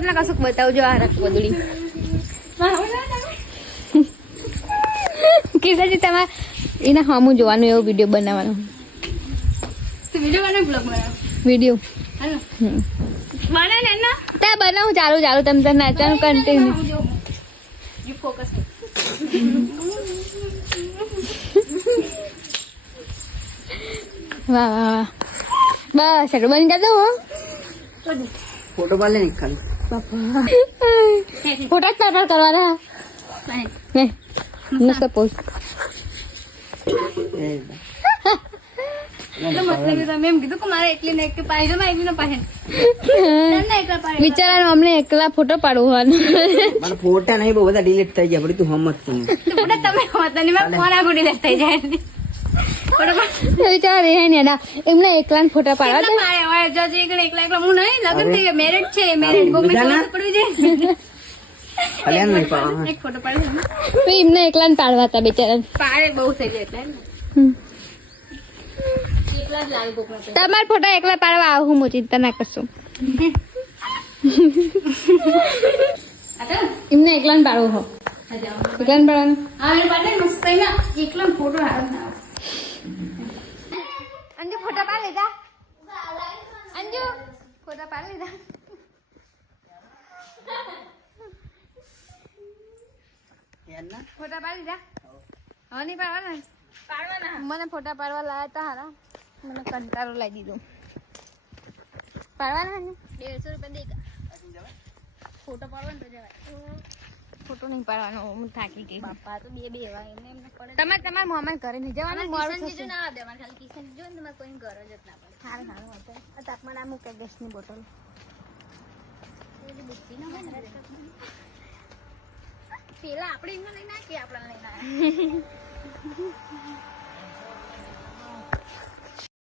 તમને કશુંક બતાવજો આ રખ બદડી કિશોરજી તમારે એના સામું જોવાનું એવો વિડીયો બનાવવાનો વિડીયો બનાવું ચાલુ તમે તો નાચવાનું કન્ટિન્યુ વાહ વાહ વાહ બસ એટલું બંધ કરી દઉં ફોટો પાડે ને ખાલી ફોટા જ પાડ કરવાના મસ્ત પોસ્ટ બિચારા અમને એકલા ફોટો પાડવાનો ફોટા નહીં બહુ બધા ડિલીટ થઈ ગયા તું હમત છું બિચારા રે ને એમને એકલા ફોટા પાડવા એમને એકલા પાડવા હતા બિચારા તમારા ફોટા એકલા પાડવા આવું હું ચિંતા ના કરશું એમને એકલા પાડવું હો એકલા પાડવાનું ફોટો અંજુ ફોટા પાડ લીધા અંજુ ફોટા પાડ લીધા ફોટા પાડ લીધા હવે નહીં પાડવાના મને ફોટા પાડવા લાયા તા હારા મને કંટાળો લાગી દીધો પાડવાના ને 150 રૂપિયા દે ફોટો પાડવાનો તો જવાય ફોટો નહીં પાડવાનો હું થાકી ગઈ બાપા તો બે એવા એમને પડે તમારા મોમાં ઘરે નહીં જવાનું મોડું થશે ના આવે મારે ખાલી કિશન જો ને તમારે કોઈ ગરજ જ ના પડે સારું હતો આ તાપમાન આ મૂકે ગેસની બોટલ એલી બુદ્ધિ ના હોય ને પેલા આપણે એમને લઈને નાખીએ આપણને લઈને